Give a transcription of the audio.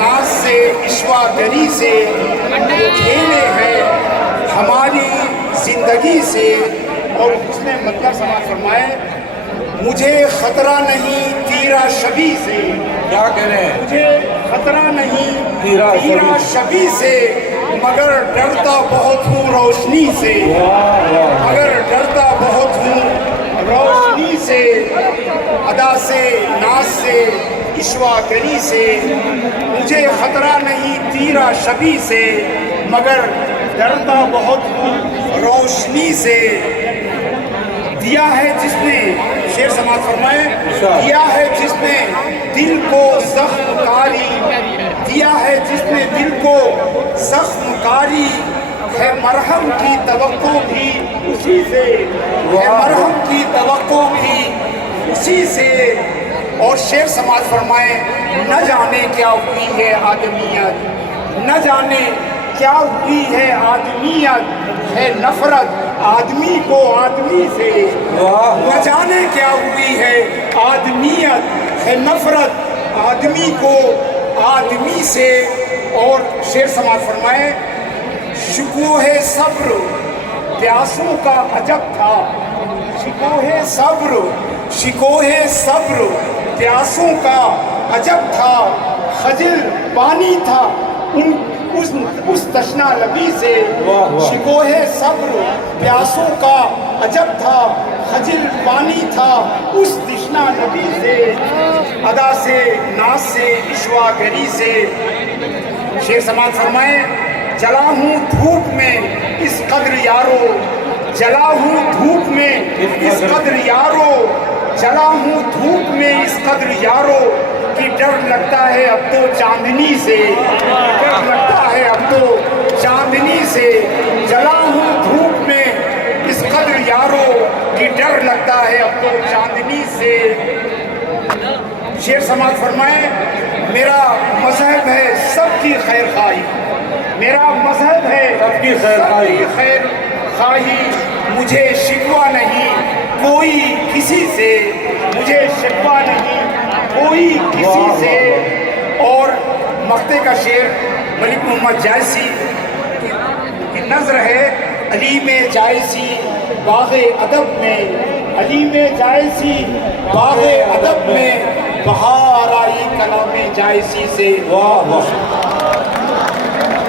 नाज से इश्वागरी से खेले हैं हमारी जिंदगी से। और उसने मतलब समाज फरमाए, मुझे खतरा नहीं तीरा शबी से। کیا کہہ رہے ہیں؟ मुझे खतरा नहीं तीरा तीरा शबी से, मगर डरता बहुत हूँ रोशनी से। मगर डरता बहुत हूँ रोशनी से। अदा से नाज से इश्वागरी से, मुझे खतरा नहीं तीरा शबी से, मगर डरता बहुत हूँ रोशनी से। दिया है जिसने, शेर समाज फरमाए, दिया है जिसने दिल को जख्म कारी, दिया है जिसने दिल को जख्म कारी, है मरहम की तवक्को भी उसी से। है मरहम की तवक्को भी उसी से। और शेर समाज फरमाए, न जाने क्या हुई है आदमियत, न जाने क्या हुई है आदमियत, है नफरत आदमी को आदमी से। न जाने क्या हुई है आदमियत, है नफरत आदमी को आदमी से। और शेर समाज फरमाए, शिकोहे सब्र प्यासों का अजब था। शिकोहे सब्र प्यासों का अजब था, खजिल पानी था उस तशना लबी से। शिकोहे सब्र प्यासों का अजब था, खजिल पानी था उस तशना लबी से। अदा से नाज से इश्वागरी से। शेर समाज फरमाए, जला हूँ धूप में इस कद्र यारो, जला हूँ धूप में इस कद्र यारो, जला हूँ धूप में इस कद्र यारो, कि डर लगता है अब तो चांदनी से। डर लगता है अब तो चांदनी से। जला हूँ धूप में इस कद्र यारो, कि डर लगता है अब तो चांदनी से। शेर समाज फरमाए, मेरा मजहब है सबकी खैर खाही, मेरा मजहब है सबकी खैर खाही। मुझे शिकवा नहीं कोई किसी से, मुझे शिकवा नहीं कोई किसी से। और मक्ते का शेर मलिक मोहम्मद जायसी की नज़र है, अली में जायसी बाग़े अदब में, अली में जायसी बाग़े अदब में, बहार आई कलाम जायसी से। वाह वाह।